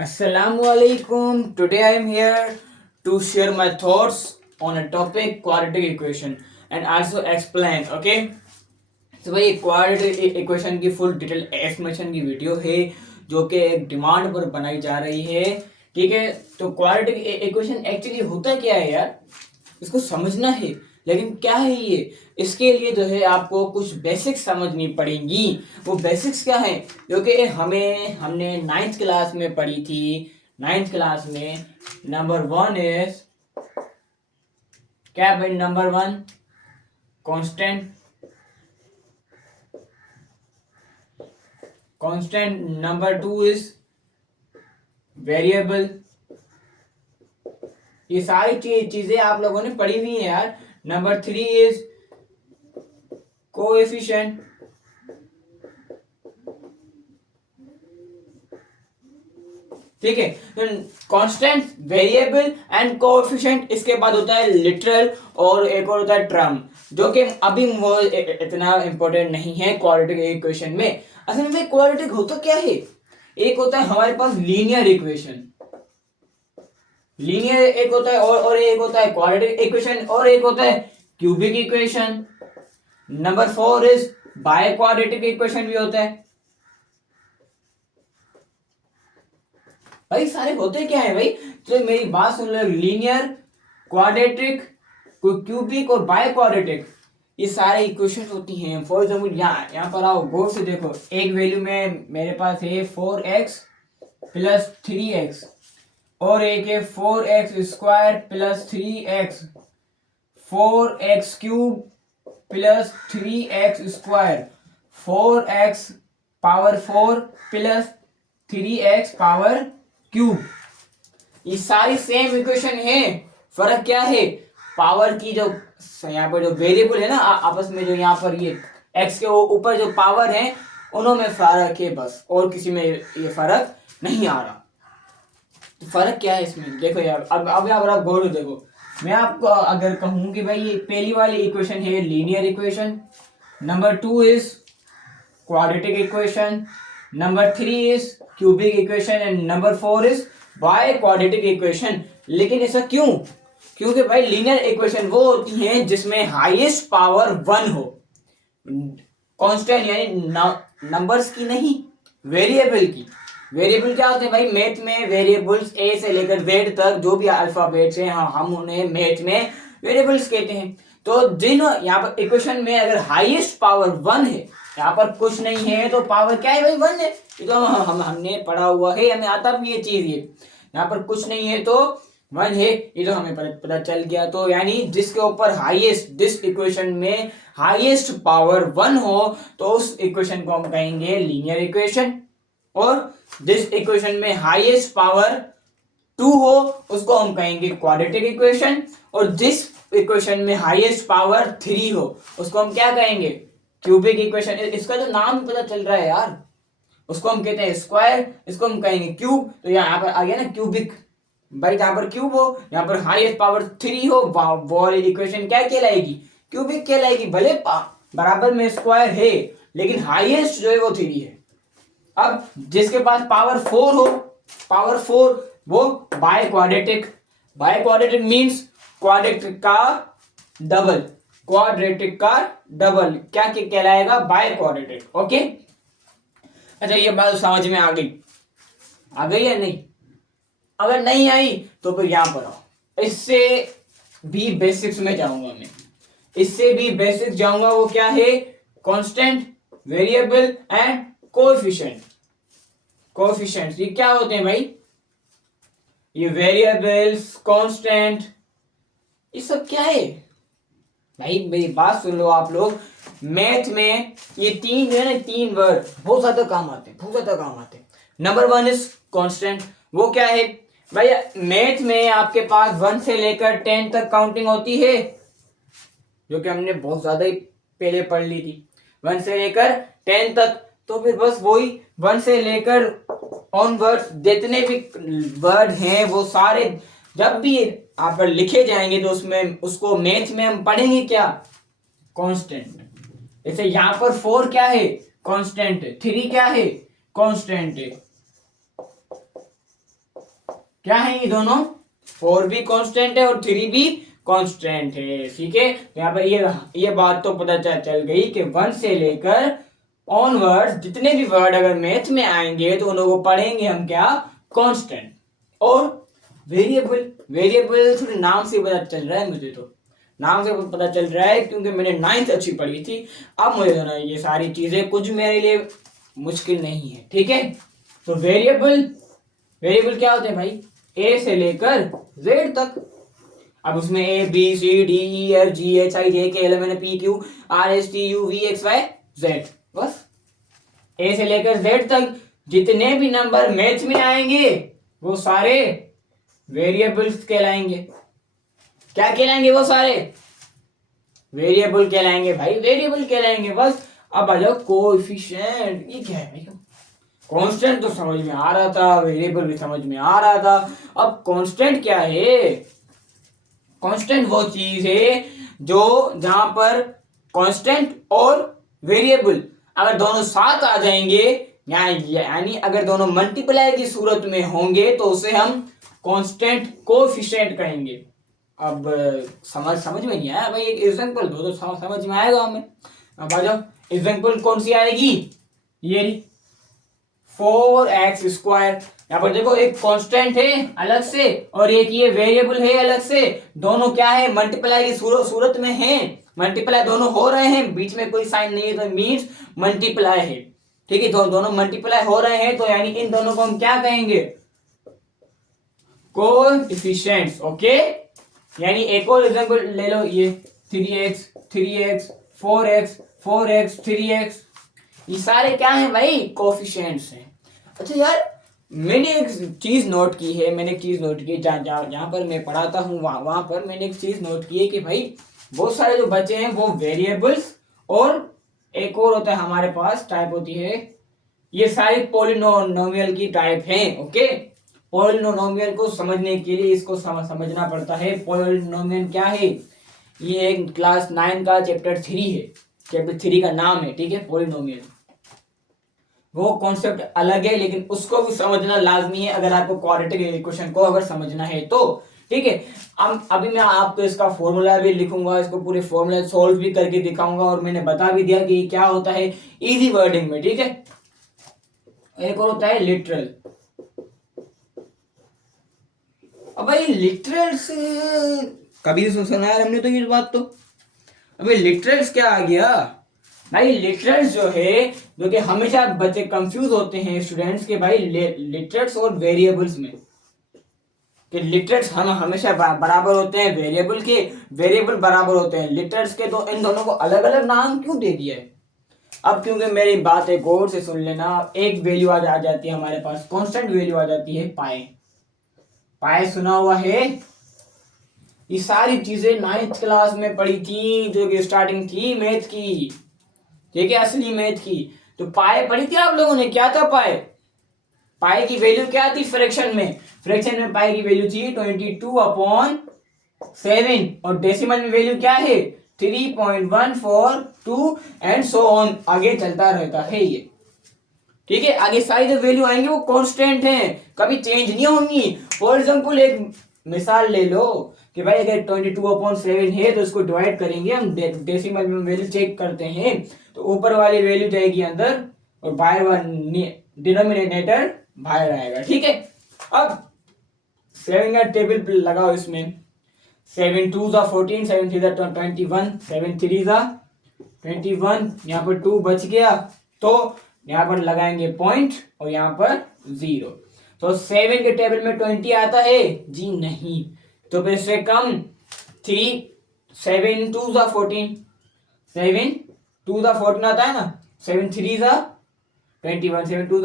Assalamualaikum. Today I am here to share my thoughts on a topic quadratic equation and also explain. Okay. तो भाई quadratic equation की full detail explanation की video है जो कि एक डिमांड पर बनाई जा रही है। ठीक है, तो क्वाड्रेटिक इक्वेशन एक्चुअली होता क्या है यार, इसको समझना है। लेकिन क्या है ये, इसके लिए जो है आपको कुछ बेसिक्स समझनी पड़ेंगी। वो बेसिक्स क्या है जो कि हमने 9th क्लास में पढ़ी थी। 9th क्लास में नंबर 1 इज क्या भाई? Number 1 constant, constant. Number 2 is variable. ये सारी चीजें आप लोगों ने पढ़ी हुई है यार। Number 3 is coefficient. ठीक है, कांस्टेंट, वेरिएबल एंड कोएफिशिएंट। इसके बाद होता है लिटरल और एक और होता है टर्म, जो कि अभी वो इतना इंपॉर्टेंट नहीं है क्वाड्रेटिक इक्वेशन में। असल में क्वाड्रेटिक होता क्या है, एक होता है हमारे पास लीनियर इक्वेशन, लीनियर एक होता है, और एक होता है क्वाड्रेटिक इक्वेशन, और एक होता है cubic equation. Number 4 is by quadratic equation भी होता है। भाई सारे होते क्या है भाई, तो मेरी बात सुन लो। लीनियर, क्वाड्रेटिक, क्यूबिक और बाय क्वाड्रेटिक, ये सारे इक्वेशन होती हैं। फॉर एग्जाम्पल यहाँ पर आओ, गौर से देखो। एक वैल्यू में मेरे पास है 4x प्लस 3x, और एक है 4x square plus 3x, 4x cube plus 3x square, 4x power 4 plus 3x power cube. ये सारी सेम इक्वेशन है। फर्क क्या है, पावर की जो यहाँ पर जो वेरिएबल है ना आपस में, जो यहाँ पर ये x के ऊपर जो पावर है उनमें फर्क है बस, और किसी में ये फर्क नहीं आ रहा। तो फर्क क्या है इसमें, देखो यार। अब यहाँ पर आप गौर से देखो। मैं आपको अगर कहूं कि भाई ये पहली वाली इक्वेशन है linear equation, number 2 is quadratic equation, number 3 is cubic equation and number 4 is by quadratic equation. लेकिन ऐसा क्यों? क्योंकि भाई लीनियर इक्वेशन वो होती हैं जिसमें हाईएस्ट पावर 1 हो, कांस्टेंट यानी नंबर्स की नहीं, वेरिएबल की। वेरिएबल क्या होते हैं भाई मैथ में? वेरिएबल्स ए से लेकर जेड तक जो भी अल्फाबेट्स हैं हम उन्हें मैथ में वेरिएबल्स कहते हैं। तो जिन यहाँ पर इक्वेशन में अगर हाईएस्ट पावर 1 है, यहाँ पर कुछ नहीं है तो पावर क्या है भाई? 1 है। ये तो हमने पढ़ा हुआ है, हमें आता भी ये चीज। ये यहाँ पर कुछ नहीं है तो 1 है, ये तो हमें पता चल गया। तो यानी जिसके ऊपर हाईएस्ट, जिस इक्वेशन में हाईएस्ट पावर 1 हो तो उस इक्वेशन को हम कहेंगे लीनियर इक्वेशन, और जिस इक्वेशन में हाईएस्ट पावर 2 हो उसको हम कहेंगे क्वाड्रेटिक इक्वेशन, और जिस इक्वेशन में हाईएस्ट पावर 3 हो उसको हम क्या कहेंगे? Cubic equation. इसका तो नाम पता चल रहा है यार, उसको हम कहते हैं स्क्वायर, इसको हम कहेंगे क्यूब। तो यहाँ पर आ गया ना क्यूबिक। भाई जहां पर क्यूब हो, यहाँ पर हाईएस्ट पावर 3 हो, वो वाली इक्वेशन क्या कहलाएगी? क्यूबिक कहलाएगी। भले बराबर में स्क्वायर है लेकिन हाईएस्ट जो है वो 3 है। अब जिसके पास पावर 4 हो, पावर 4, वो by quadratic. By quadratic means quadratic का डबल, क्वाड्रेटिक का डबल क्या कहलाएगा? By quadratic. ओके, अच्छा ये बात समझ में आ गई? आ गई या नहीं? अगर नहीं आई तो फिर यहां पर आओ। इससे भी बेसिक्स में जाऊंगा मैं, इससे भी बेसिक्स जाऊंगा। वो क्या है? Constant, variable and coefficient. Coefficients ये क्या होते हैं भाई? ये वेरिएबल्स, कांस्टेंट, ये सब क्या है भाई? मेरी बात सुन लो आप लोग। मैथ में ये तीन जो है ना, 3 वर्ड बहुत ज्यादा काम आते हैं, बहुत ज्यादा काम आते हैं। Number 1 is constant. वो क्या है भाई? मैथ में आपके पास 1 से लेकर 10 तक काउंटिंग होती है, जो कि हमने बहुत ज्यादा ही पहले पढ़ ली थी। 1 से लेकर 10 तक, तो फिर बस वही 1 से लेकर ऑनवर्ड्स जितने भी वर्ड हैं वो सारे जब भी आप पर लिखे जाएंगे तो उसमें उसको मैथ में हम पढ़ेंगे क्या? कांस्टेंट। जैसे यहां पर 4 क्या है? कांस्टेंट है। 3 क्या है? कांस्टेंट है। क्या है ये दोनों, 4 भी कांस्टेंट है और 3 भी कांस्टेंट है, ठीक है। तो यहाँ पर ये बात तो पता चल गई कि 1 से लेकर ऑनवर्ड्स जितने भी वर्ड अगर मैथ में आएंगे तो उन लोगों को पढ़ेंगे हम क्या, कांस्टेंट और वेरिएबल। वेरिएबल थोड़े नाम से पता चल रहा है मुझे, तो नाम से पता चल रहा है क्योंकि मैंने 9th अच्छी पढ़ी थी। अब मुझे ना ये सारी चीजें कुछ मेरे लिए मुश्किल नहीं है, ठीक है। तो वेरिएबल, वेरिएबल क्या होते हैं भाई, ए से लेकर जेड तक। अब उसमें A B C D E F G H I J K L M N P Q R S T U V X Y Z, बस ए से लेकर जेड तक जितने भी नंबर मैथ में आएंगे वो सारे वेरिएबल्स कहलाएंगे। क्या कहलाएंगे, वो सारे वेरिएबल कहलाएंगे भाई, वेरिएबल कहलाएंगे बस। अब आ जाओ कोएफिशिएंट, ये क्या है भाई, कांस्टेंट तो समझ में आ रहा था, वेरिएबल भी समझ में आ रहा था, अब कांस्टेंट क्या है। कांस्टेंट वो चीज है जो जहां पर कांस्टेंट और वेरिएबल अगर दोनों साथ आ जाएंगे, यानी अगर दोनों मल्टीप्लाई की सूरत में होंगे तो उसे हम कांस्टेंट कोएफिशिएंट कहेंगे। अब समझ में नहीं आया भाई, एक एग्जांपल दो तो समझ में आएगा हमें। अब आ जाओ, एग्जांपल कौन सी आएगी, ये 4x स्क्वायर। यहाँ पर देखो एक कांस्टेंट है अलग से और एक ये वेरिएबल है अलग से, दोनों क्या है, मल्टीप्लाई की सूरत में है, मल्टीप्लाई दोनों हो रहे हैं, बीच में कोई साइन नहीं है तो मीन्स मल्टीप्लाई है, ठीक है। दोनों मल्टीप्लाई हो रहे हैं तो यानी इन दोनों को हम क्या कहेंगे, कोएफिशिएंट्स, ओके। यानी एक और एग्जांपल ले लो, ये 3x 4x 3x, ये सारे क्या हैं भाई, कोएफिशिएंट्स हैं। अच्छा यार, मैंने एक चीज नोट की है, जहां पर मैं पढ़ाता हूँ वहां पर मैंने एक चीज नोट की है कि भाई बहुत सारे जो बच्चे हैं वो वेरिएबल्स और एक और होता है हमारे पास टाइप होती है, ये सारी पॉलिनोमियल की टाइप हैं, ओके। पॉलिनोमियल को समझने के लिए इसको समझना पड़ता है। पॉलिनोमियल क्या है, ये एक क्लास 9 का चैप्टर 3 है, चैप्टर 3 का नाम है, ठीक है, पॉलिनोमियल। वो कॉन्सेप्ट अलग है लेकिन उसको भी समझना लाजमी है अगर आपको क्वाड्रेटिक इक्वेशन को अगर समझना है तो, ठीक है। अभी मैं आपको इसका फॉर्मूला भी लिखूंगा, इसको पूरे फॉर्मूला सॉल्व भी करके दिखाऊंगा और मैंने बता भी दिया कि क्या होता है इजी वर्डिंग में, ठीक है। एक और होता है लिटरल। अब भाई लिटरल्स कभी सुना है हमने तो ये बात, तो अबे लिटरल्स क्या आ गया भाई, लिटरल्स जो है, जो कि हमेशा बच्चे कंफ्यूज होते हैं स्टूडेंट्स के भाई लिटरल्स और वेरिएबल्स में, कि लिटरल्स हम हमेशा बराबर होते हैं वेरिएबल के, वेरिएबल बराबर होते हैं लिटरल्स के, तो इन दोनों को अलग अलग नाम क्यों दे दिया है। अब क्योंकि मेरी बात है गौर से सुन लेना, एक वैल्यू आ जाती है हमारे पास, कांस्टेंट वैल्यू आ जाती है पाई। पाई सुना हुआ है, ये सारी चीजें 9th क्लास में पढ़ी थी, जो कि स्टार्टिंग थी मैथ की, ठीक है, असली मैथ की। तो पाई पढ़ी थी आप लोगों ने, क्या था पाई, पाई की वैल्यू क्या थी फ्रैक्शन में, फ्रैक्शन में पाई की वैल्यू थी 22/7 और डेसिमल में वैल्यू क्या है 3.142 एंड सो ऑन, आगे चलता रहता है ये, ठीक है। आगे सारी जो वैल्यू आएंगी वो कांस्टेंट हैं, कभी चेंज नहीं होंगी। फॉर एग्जांपल एक मिसाल ले लो कि भाई अगर 22/7 है तो इसको डिवाइड करेंगे हम, डेसिमल में वैल्यू चेक करते हैं तो ऊपर वाली वैल्यू जाएगी अंदर और बाहर वाली डिनोमिनेटर बाहर आएगा, ठीक है। अब 7 का टेबल लगाओ, इसमें 7 2 14, 7 3 21, 7 3 21, यहाँ पर 2 बच गया तो यहाँ पर लगाएंगे पॉइंट और यहाँ पर 0, तो 7 के टेबल में 20 आता है जी नहीं, तो फिर इससे कम 3 7 2 14, 7 2 14 आता है ना, 7 3 21, 7 2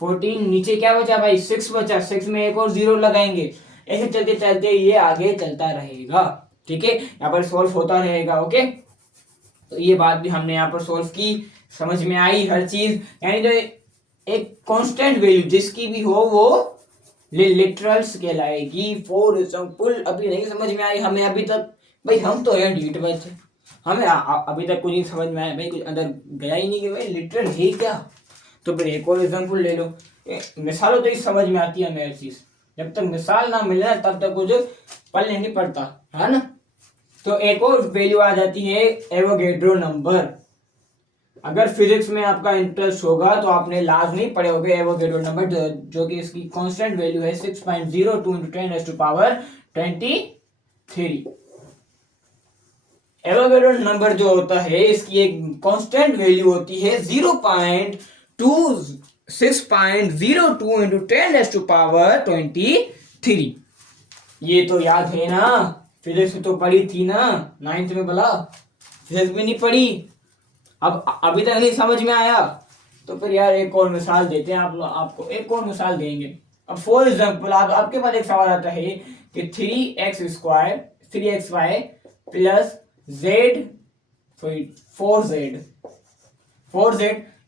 14, नीचे क्या बचा भाई 6 बचा, 6 में एक और 0 लगाएंगे, ऐसे चलते चलते ये आगे चलता रहेगा, ठीक है। यहाँ पर सॉल्व होता रहेगा, ओके। तो ये बात भी हमने यहाँ पर सॉल्व की, समझ में आई हर चीज, यानी जो एक कांस्टेंट वैल्यू जिसकी भी हो वो लिटरल्स कहलाएगी। फॉर एग्जांपल अभी नहीं समझ में आई हमें अभी तक, भाई हम तो है डीट बच्चे, हमें अभी तक कुछ नहीं समझ में आया भाई, कुछ अंदर गया ही नहीं कि भाई लिटरल है क्या। तो फिर एक और एग्जांपल ले लो, मिसालों तो ही समझ में आती है हमें हर चीज। जब तक मिसाल ना मिले तब तक कुछ पढ़ने नहीं पड़ता, है ना। तो एक और वैल्यू आ जाती है एवोगैड्रो नंबर। अगर फिजिक्स में आपका इंटरेस्ट होगा तो आपने लाजमी पढ़े होंगे एवोगैड्रो नंबर, जो कि इसकी कांस्टेंट वैल्यू है 6.02 × 10⁻23। एवोगैड्रो नंबर जो होता है इसकी एक कांस्टेंट वैल्यू होती है 0.602 × 10⁻23। ये तो याद है ना, फिजिक्स में तो पढ़ी थी ना 9th में, बोला फिजिक्स में नहीं पढ़ी। अब अभी तक नहीं समझ में आया तो फिर यार एक और मिसाल देते हैं, आपको एक और मिसाल देंगे। अब फॉर एग्जांपल आपके पास एक सवाल आता है कि 3xy प्लस z 4z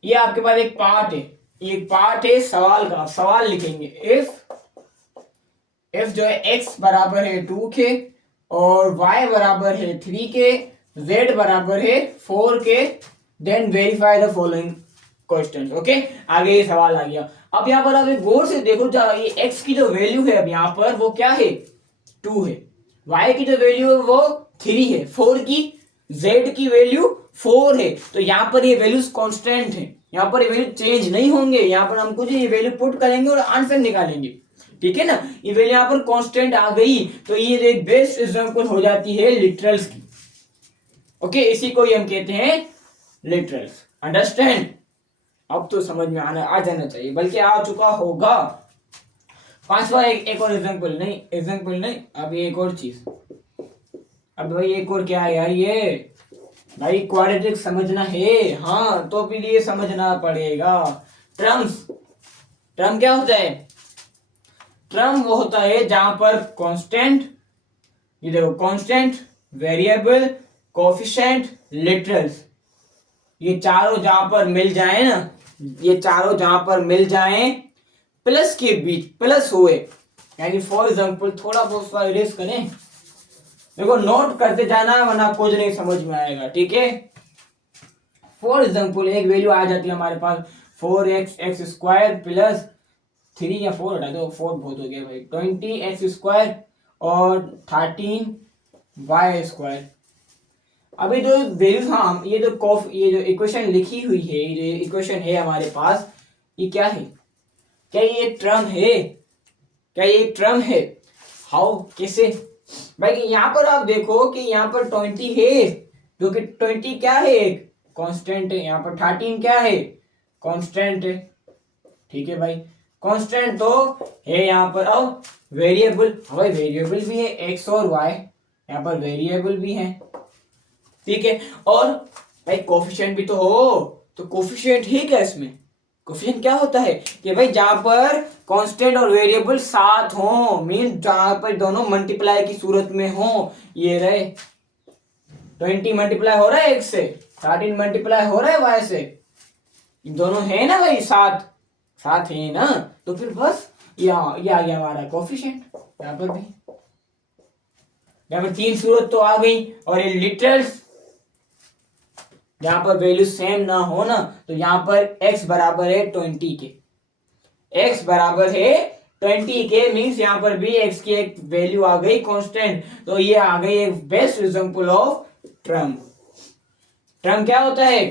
ये आपके पास एक पार्ट है, ये पार्ट है सवाल का। सवाल लिखेंगे इफ जो है x बराबर है 2 के और y बराबर है 3 के, z बराबर है 4 के, then verify the following question. Okay, आगे ये सवाल आ गया। अब यहाँ पर आप गौर से देखो, ये x की जो वैल्यू है अब यहाँ पर वो क्या है 2 है, y की जो वैल्यू है वो 3 है, 4 की, z की वैल्यू 4 है। तो यहाँ पर ये वैल्यूज कांस्टेंट है, यहाँ पर ये वैल्यू चेंज नहीं होंगे। यहाँ पर हम कुछ ये वैल्यू पुट करेंगे और आंसर निकालेंगे, ठीक है ना। ये वैल्यू यहाँ पर कांस्टेंट आ गई तो ये एक बेस्ट एग्जांपल हो जाती है लिटरल्स की। ओके, इसी को हम कहते हैं लिटरल्स। अंडरस्टैंड? अब तो समझ में आ जाना चाहिए, बल्कि आ चुका होगा। पांचवा एक और एग्जांपल नहीं, अभी एक और चीज। अब भाई एक और क्या है यार, ये भाई क्वाड्रेटिक समझना है, हाँ तो फिर ये समझना पड़ेगा। ट्रम क्या होता है? ट्रम वो होता है जहां पर कांस्टेंट, ये देखो कांस्टेंट, वेरिएबल, कोएफिशिएंट, लिटरल्स, ये चारों जहां पर मिल जाए ना, ये चारों जहां पर मिल जाए, प्लस के बीच प्लस हुए, यानी फॉर एग्जांपल थोड़ा बहुत इरेज करें, देखो नोट करते जाना वरना कुछ नहीं समझ में आएगा, ठीक है। फॉर एग्जांपल एक वैल्यू आ जाती है हमारे पास 4x² प्लस 3 या 4 हटा दो, 4 बहुत हो गया भाई, 20x² और 13y²। अभी जो वैल्यूज, हाँ ये जो इक्वेशन लिखी हुई है, ये जो इक्वेशन है हमारे पास, ये क्या है? क्या ये ट्रम है? क्या ये ट्रम है? हाउ, कैसे भाई? यहाँ पर आप देखो कि यहाँ पर 20 है, जो कि 20 क्या है? एक कांस्टेंट है। यहाँ पर 13 क्या है? कांस्टेंट है, ठीक है भाई, कांस्टेंट तो है यहाँ पर। अब वेरिएबल, भाई वेरिएबल भी है x और y, यहाँ पर वेरिएबल भी है, ठीक है। और भाई कोफिशिएंट भी तो हो, तो कोफिशिएंट है क्या इसमें? कोफिशिएंट क्या होता है कि भाई जहां पर कांस्टेंट और वेरिएबल साथ हो, मीन जहां पर दोनों मल्टीप्लाई की सूरत में हो। ये रहे 20 मल्टीप्लाई हो रहा है x से, 13 मल्टीप्लाई हो रहा है y से, दोनों है ना भाई, साथ है ना, तो फिर बस ये आ गया हमारा कोफिशिएंट। यहाँ पर भी, यहाँ पर 3 सूरत तो आ गई। और ये लिटरल्स, जहां पर वैल्यू सेम ना हो ना, तो यहाँ पर x बराबर है 20 के, x बराबर है 20 के, मीन्स यहाँ पर भी x की एक वैल्यू आ गई कांस्टेंट। तो ये आ गई एक best example of term. Term क्या होता है?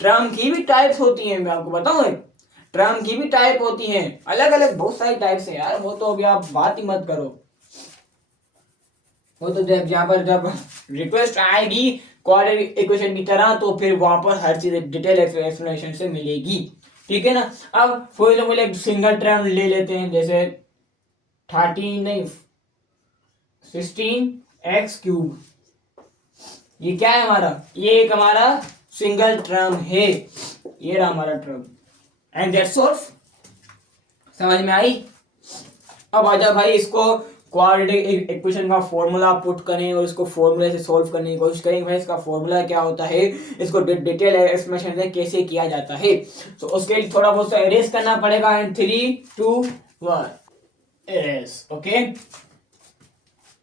ट्रम की भी टाइप्स होती हैं, मैं आपको बताऊं, ट्रम की भी टाइप होती हैं, अलग अलग बहुत सारी टाइप्स है यार, वो तो अभी आप बात ही मत करो। वो तो जब रिक्वेस्ट आएगी क्वाड्रेटिक इक्वेशन की तरह, तो फिर वहां पर हर चीज डिटेल एक्सप्लेनेशन से मिलेगी, ठीक है ना। अब फॉर एग्जांपल एक सिंगल टर्म ले लेते हैं, जैसे 16x³। ये क्या है हमारा? ये एक हमारा सिंगल टर्म है, ये रहा हमारा टर्म, एंड दैट्स ऑल। समझ में आई? अब आजा भाई, इसको क्वाड्रेटिक इक्वेशन का फॉर्मूला पुट करें और इसको फॉर्मूले से सॉल्व करने की कोशिश करेंगे। भाई इसका फॉर्मूला क्या होता है, इसको डिटेल एक्सप्लेनेशन से कैसे किया जाता है, तो उसके लिए थोड़ा बहुत सा इरेज करना पड़ेगा। And 3 2 1 erase. ओके,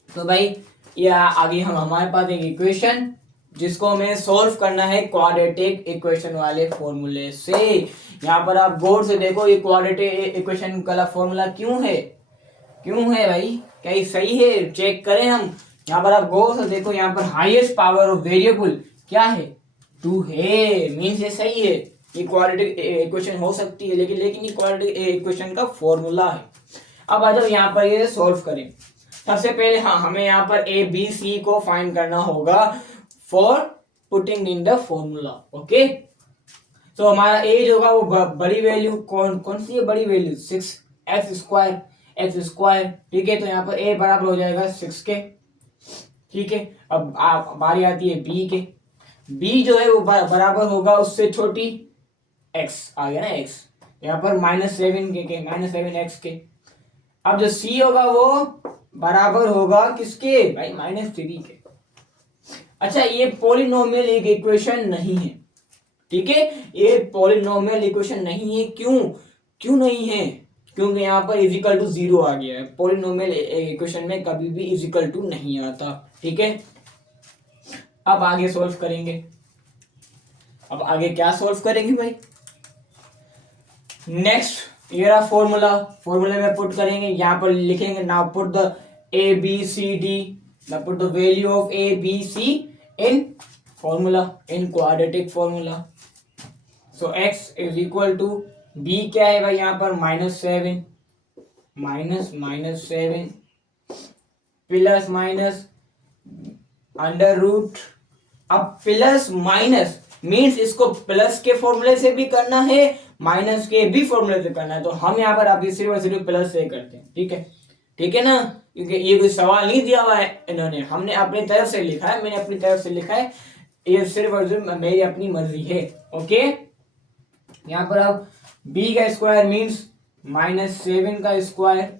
तो भाई ये आगे हमारे पास एक इक्वेशन जिसको हमें सॉल्व करना है क्वाड्रेटिक इक्वेशन वाले फॉर्मूले से। यहाँ पर आप गौर से देखो, ये क्वाड्रेटिक इक्वेशन का फॉर्मूला क्यों है? क्यों है भाई, क्या ये सही है? चेक करें हम। यहाँ पर आप गौर से देखो, यहाँ पर हाईएस्ट पावर ऑफ वेरिएबल क्या है? 2 है, मीन्स ये सही है। इक्वालिटी इक्वेशन हो सकती है, लेकिन इक्वालिटी इक्वेशन का फॉर्मूला है। अब आ जाओ यहाँ पर ये सॉल्व करें। सबसे पहले हाँ, हमें यहाँ पर ए बी सी को फाइंड करना होगा for putting in the formula. Okay, तो हमारा एज होगा वो बड़ी वैल्यू कौन सी है बड़ी वैल्यू? 6x square. ठीक है, तो यहाँ पर ए बराबर हो जाएगा 6 के। ठीक है, अब बारी आती है बी के। बी जो है वो बराबर होगा उससे छोटी x, आ गया ना x, यहाँ पर -7 के। अब जो c होगा वो बराबर होगा किसके भाई? -3 के। अच्छा, ये पॉलिनोमियल एक इक्वेशन नहीं है। ठीक है, ये पॉलिनोमियल इक्वेशन नहीं है। क्यों नहीं है? क्योंकि यहाँ पर इजिकल टू 0 आ गया है। पॉलिनोमियल इक्वेशन में कभी भी इजिकल टू नहीं आता। ठीक है, अब आगे सॉल्व करेंगे। अब आगे क्या सॉल्व करेंगे भाई? नेक्स्ट ये रहा फॉर्मूले में पुट करेंगे। यहाँ पर लिखेंगे now put the A B C D, now put the value of A B C in formula, in quadratic formula. So x is equal to b क्या है भाई? यहाँ पर -7 प्लस माइनस अंडर रूट। अब प्लस माइनस मीन्स इसको plus के फॉर्मूले से भी करना है, माइनस के भी फॉर्मूले से करना है, तो हम यहाँ पर आप सिर्फ और सिर्फ प्लस से करते हैं। ठीक है ना, क्योंकि ये कोई सवाल नहीं दिया हुआ है इन्होंने, हमने अपनी तरफ से लिखा है, मैंने अपनी तरफ से लिखा है, ये सिर्फ और सिर्फ मेरी अपनी मर्जी है। ओके, यहाँ पर अब b का स्क्वायर मीन्स -7 का स्क्वायर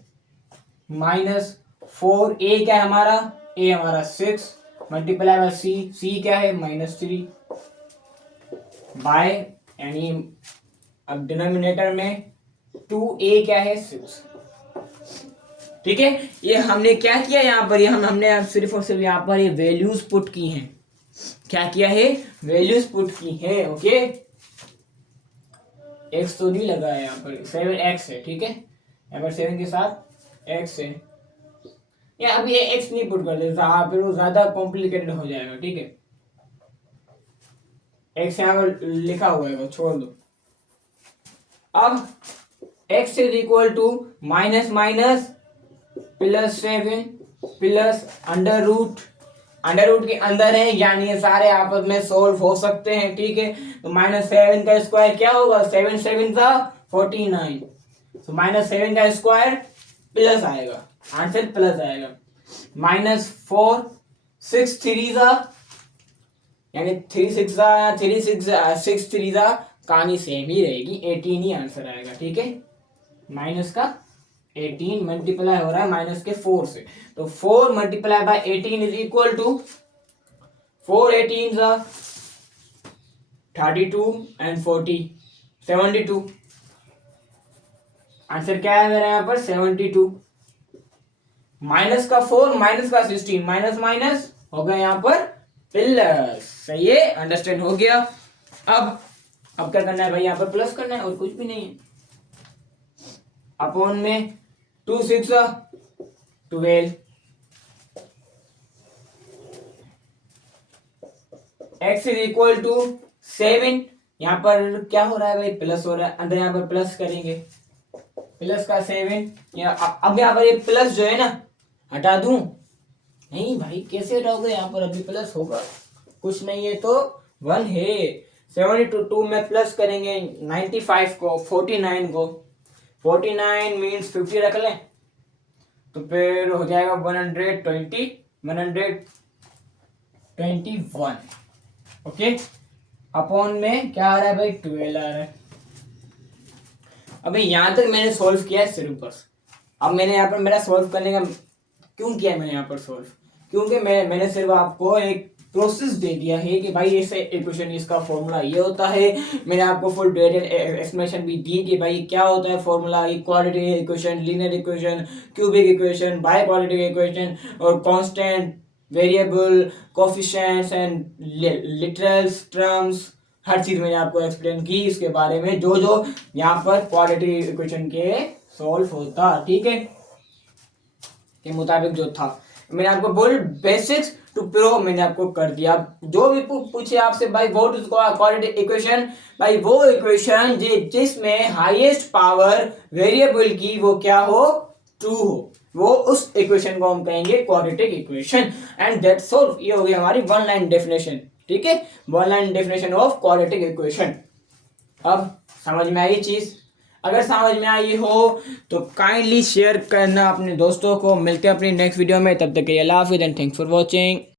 -4, a क्या है हमारा? a हमारा 6 मल्टीप्लाई बाय c क्या है? -3 बाय, यानी अब डिनोमिनेटर में 2a क्या है? 6। ठीक है, ये हमने क्या किया यहाँ पर? ये हमने सिर्फ और सिर्फ यहाँ पर ये वैल्यूज पुट की हैं। क्या किया है? वैल्यूज पुट की है। ओके, x तो नहीं लगा है यहाँ पर, 7x है। ठीक है, यहाँ पर 7 के साथ x है, या अभी ये x नहीं पुट कर देता, फिर वो ज्यादा कॉम्प्लिकेटेड हो जाएगा। ठीक है, x यहाँ पर लिखा हुआ है, वो छोड़ दो। अब x is equal to minus +7 plus under root के अंदर है, यानी ये सारे आपस में सोल्व हो सकते हैं। ठीक है, तो -7 का स्क्वायर क्या होगा? 7 7 का 49, तो -7 का स्क्वायर प्लस आएगा, आंसर प्लस आएगा। -4 6 3 जा, यानी 3 6 जा, 6 3 जा, कहानी सेम ही रहेगी, 18 ही आंसर आएगा। ठीक है, माइनस का 18 मल्टीप्लाई हो रहा है माइनस के 4 से, तो 4 multiply by 18 is equal to 4 18 जा 32 एंड 40 72। आंसर क्या है मेरा यहाँ पर? 72। माइनस का 4 माइनस का 16, माइनस माइनस हो गया यहाँ पर प्लस। सही है, अंडरस्टैंड हो गया। अब क्या करना है भाई? यहाँ पर प्लस करना है और कुछ भी नहीं है। अपॉन में 2 6 12, x इज इक्वल टू 7। यहाँ पर क्या हो रहा है भाई? प्लस हो रहा है, अंदर यहाँ पर प्लस करेंगे, प्लस का 7। अब यहाँ पर ये प्लस जो है ना हटा दूं? नहीं भाई, कैसे हटाओगे? यहाँ पर अभी प्लस होगा, कुछ नहीं है तो 1 है। 72 में प्लस करेंगे 95 को, 49 को, 49 मीन्स 50 रख लें, तो फिर हो जाएगा 121। ओके, अपॉन में क्या आ रहा है भाई? 12 आ रहा है। अभी यहां तक मैंने सॉल्व किया है सिर्फ बस। अब मैंने यहाँ पर मेरा सॉल्व करने का क्यों किया मैंने यहाँ पर सॉल्व? क्योंकि मैंने सिर्फ आपको एक प्रोसेस दे दिया है कि भाई ऐसे इक्वेशन, इसका फॉर्मूला ये होता है। मैंने आपको फुल डिटेल एक्सप्लेनेशन भी दी कि भाई क्या होता है formula, quadratic equation, linear equation, cubic equation, biquadratic equation, और constant, variable, coefficients and literals, terms, हर चीज मैंने आपको एक्सप्लेन की इसके बारे में, जो यहाँ पर क्वाड्रेटिक इक्वेशन के सॉल्व होता। ठीक है, के मुताबिक जो था। मैंने आपको बोल बेसिक्स टू प्रो मैंने आपको कर दिया। जो भी पूछे आपसे भाई व्हाट इज क्वाड्रेटिक इक्वेशन, भाई वो इक्वेशन जिसमें हाईएस्ट पावर वेरिएबल की वो क्या हो, 2 हो, वो उस इक्वेशन को हम कहेंगे quadratic equation. And that's all, ये हो गई हमारी वन लाइन डेफिनेशन। ठीक है, one line definition of quadratic equation. अब समझ में आई चीज? अगर समझ में आई हो तो काइंडली शेयर करना अपने दोस्तों को। मिलते हैं अपनी नेक्स्ट वीडियो में, तब तक के लिए अल्लाह हाफिज़ एंड थैंक्स फॉर वॉचिंग।